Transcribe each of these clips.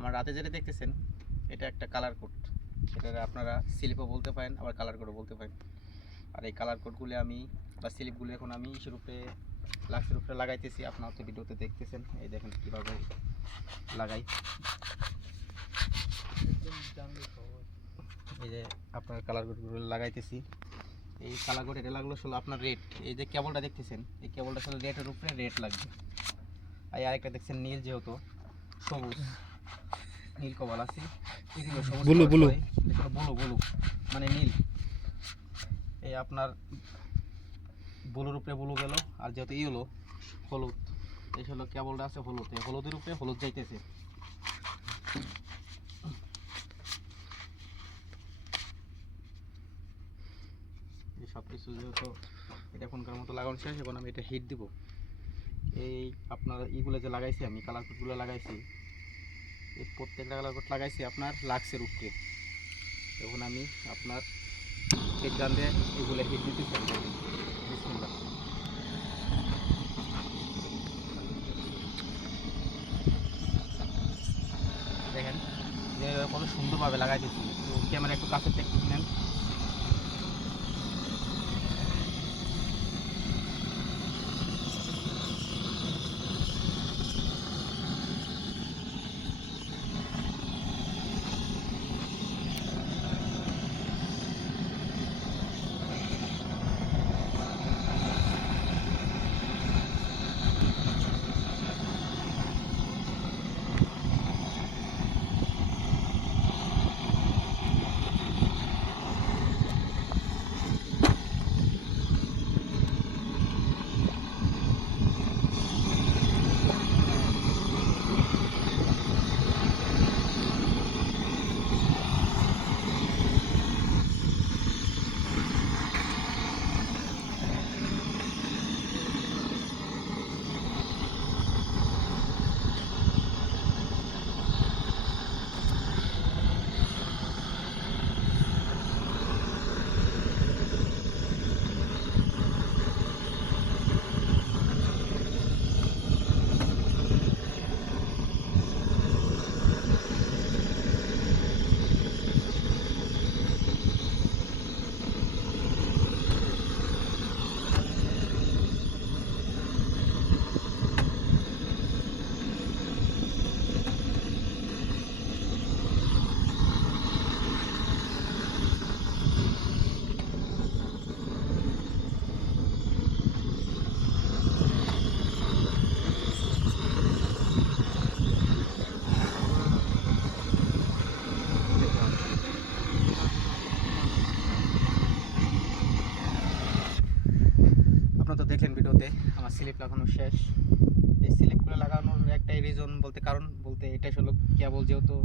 আমার রাতে যেটা দেখতেছেন এটা একটা কালার কোড, এটা আপনারা স্লিপও বলতে পারেন আবার কালার কোডও বলতে পারেন। আর এই কালার কোডগুলি আমি বা স্লিপগুলি এখন আমি ইসের উপরে লাক্সের উপরে লাগাইতেছি। আপনারা তো ভিডিওতে দেখতেছেন, এই দেখেন কীভাবে লাগাই। এই যে আপনার কালার কোডগুলো লাগাইতেছি। এই কালার কোড এটা লাগলো আসলে আপনার রেড, এই যে কেবলটা দেখতেছেন এই কেবলটা আসলে রেডের উপরে রেড লাগবে। আর আরেকটা দেখছেন নীল, যেহেতু সবুজ নীল কপাল আছে, এগুলো সবুজ ব্লু ব্লু ব্লু ব্লু মানে নীল। এই আপনার ব্লুর উপরে ব্লু গেল, আর যেহেতু ই হলো হলুদ, এই হলো কেবলটা আছে হলুদ, এই হলুদের উপরে হলুদ যাইতেছে। এই সব কিছু যেহেতু এটা এখনকার মতো লাগানো শেষ, এখন আমি এটা হিট দিব। এই আপনার ইগুলো যে লাগাইছি আমি কালার কোডগুলো লাগাইছি, এই প্রত্যেকটা কালার কোড লাগাইছি আপনার লাক্সের উপরে। এখন আমি আপনার হিট গান দিয়ে এগুলো হিট দিতেছি। বিসমিল্লাহ। দেখেন যে কত সুন্দরভাবে লাগাইতেছি। তো ক্যামেরা একটু কাছে থেকে নেন। আপনারা তো দেখলেন ভিডিওতে আমার স্লিপ লাগানো শেষ। এই স্লিপগুলো লাগানোর একটাই রিজন কারণ বলতে এটাই হলো কেবল, যেহেতু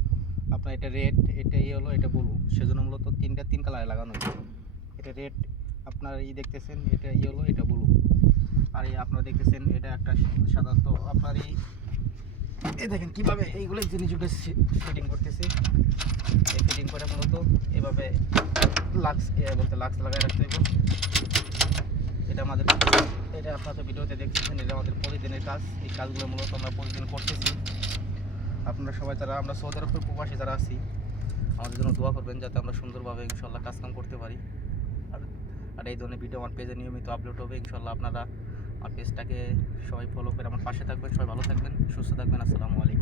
আপনার এটা রেড, এটা হলো এটা ব্লু, সেজন্য মূলত তিন কালারে লাগানো হয়েছে। এটা রেড আপনার দেখতেছেন, এটা হলো এটা ব্লু, আর আপনারা দেখতেছেন এটা একটা সাধারণত আপনার এই দেখেন কীভাবে এইগুলো জিনিসগুলো ফিটিং করতেছি। এই ফিটিং করে মূলত এভাবে লাক্স লাক্স লাগাই রাখতে হবে। এটা আপনারা ভিডিওতে দেখতেছেন, এটা আমাদের প্রতিদিনের কাজ। এই কাজগুলো মূলত আমরা প্রতিদিন করতেছি। আপনারা সবাই যারা আমরা সৌদি আরবের প্রবাসী যারা আছি, আমাদের জন্য দোয়া করবেন যাতে আমরা সুন্দরভাবে ইনশাল্লাহ কাজকাম করতে পারি। আর এই ধরনের ভিডিও আমার পেজে নিয়মিত আপলোড হবে ইনশাল্লাহ। আপনারা আমার পেজটাকে সবাই ফলো করে আমার পাশে থাকবেন। সবাই ভালো থাকবেন, সুস্থ থাকবেন। আসসালামু আলাইকুম।